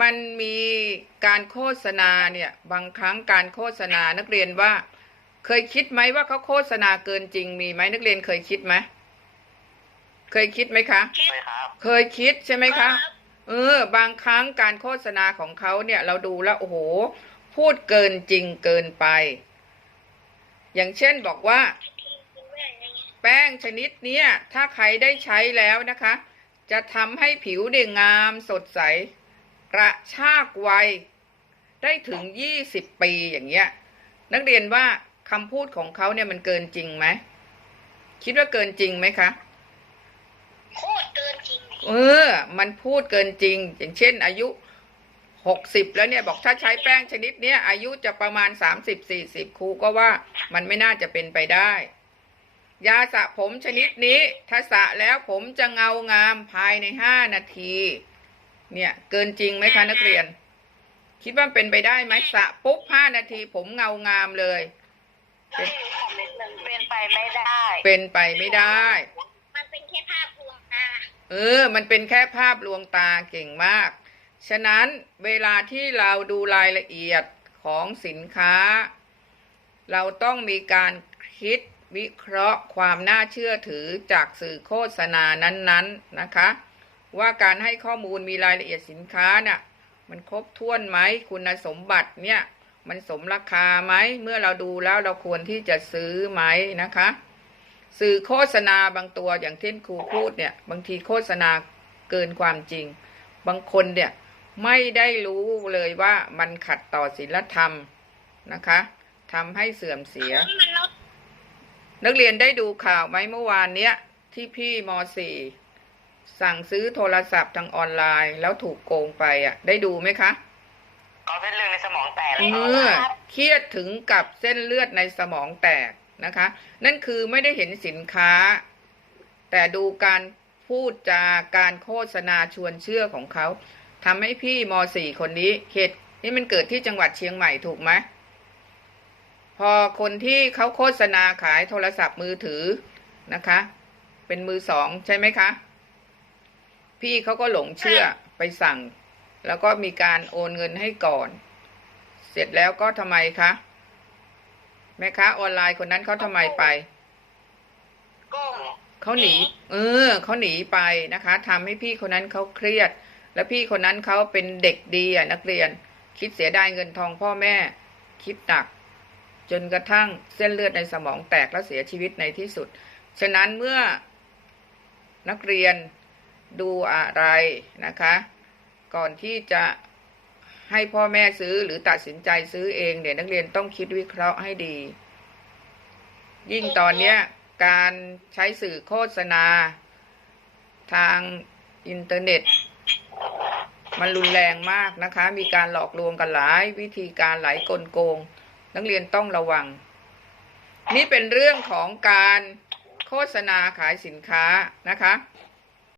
มันมีการโฆษณาเนี่ยบางครั้งการโฆษณานักเรียนว่า เคยคิดไหมว่าเขาโฆษณาเกินจริงมีไหมนักเรียนเคยคิดไหมเคยคิดไหมคะใช่ครับเคยคิดใช่ไหมคะเออบางครั้งการโฆษณาของเขาเนี่ยเราดูแล้วโอ้โห พูดเกินจริงเกินไป อย่างเช่นบอกว่า แป้งชนิดเนี้ยถ้าใครได้ใช้แล้วนะคะ จะทำให้ผิวเด่งงามสดใส กระชากวัยได้ถึงยี่สิบปีอย่างเงี้ย นักเรียนว่าคำพูดของเขาเนี่ยมันเกินจริงไหมคิดว่าเกินจริงไหมคะโคตรเกินจริง เออ มันพูดเกินจริง อย่างเช่น อายุหกสิบแล้วเนี่ยบอกถ้าใช้แป้งชนิดเนี้ยอายุจะประมาณสามสิบสี่สิบครูก็ว่ามันไม่น่าจะเป็นไปได้ ยาสระผมชนิดนี้ ถ้าสระแล้วผมจะเงางามภายในห้านาที เนี่ย เกินจริงไหมคะนักเรียน คิดว่าเป็นไปได้ไหมสระปุ๊บห้านาที ผมเงางามเลยเป็นเป็นไปไม่ได้ เป็นไปไม่ได้ มันเป็นแค่ภาพลวงตาเออ มันเป็นแค่ภาพลวงตาเก่งมาก ฉะนั้นเวลาที่เราดูรายละเอียดของสินค้า เราต้องมีการคิดวิเคราะห์ความน่าเชื่อถือจากสื่อโฆษณานั้นๆนะคะ ว่าการให้ข้อมูลมีรายละเอียดสินค้าน่ะมันครบถ้วนไหมคุณสมบัติเนี่ยมันสมราคาไหมเมื่อเราดูแล้วเราควรที่จะซื้อไหมนะคะ สื่อโฆษณาบางตัวอย่างที่ครูพูดเนี่ยบางทีโฆษณาเกินความจริง บางคนเนี่ยไม่ได้รู้เลยว่ามันขัดต่อศีลธรรมนะคะทำให้เสื่อมเสียมันลดนักเรียนได้ดูข่าวไหมเมื่อวานเนี้ยที่พี่ม .4 สั่งซื้อโทรศัพท์ทางออนไลน์แล้วถูกโกงไปอะ ได้ดูไหมคะก็เส้นเลือดในสมองแตกเออเครียดถึงกับเส้นเลือดในสมองแตกนะคะ นั่นคือไม่ได้เห็นสินค้า แต่ดูการพูดจาการโฆษณาชวนเชื่อของเขาทำให้พี่ม .4 คนนี้เหตุนี่มันเกิดที่จังหวัดเชียงใหม่ถูกไหมพอคนที่เขาโฆษณาขายโทรศัพท์มือถือนะคะ เป็นมือสองใช่ไหมคะ พี่เขาก็หลงเชื่อไปสั่ง แล้วก็มีการโอนเงินให้ก่อน เสร็จแล้วก็ทำไมคะแม่ค้าออนไลน์คนนั้นเขาทำไมไปโก้งเขาหนี เออเขาหนีไปนะคะทำให้พี่คนนั้นเขาเครียด แล้วพี่คนนั้นเขาเป็นเด็กดีอะนักเรียน คิดเสียดายเงินทองพ่อแม่ คิดหนัก จนกระทั่งเส้นเลือดในสมองแตกและเสียชีวิตในที่สุด ฉะนั้นเมื่อนักเรียน ดูอะไรนะคะ ก่อนที่จะให้พ่อแม่ซื้อหรือตัดสินใจซื้อเองเนี่ยนักเรียนต้องคิดวิเคราะห์ให้ดี ยิ่งตอนเนี้ยการใช้สื่อโฆษณา ทางอินเทอร์เน็ต มันรุนแรงมากนะคะ มีการหลอกลวงกันหลาย วิธีการหลายกลโกง นักเรียนต้องระวัง นี่เป็นเรื่องของการโฆษณาขายสินค้านะคะ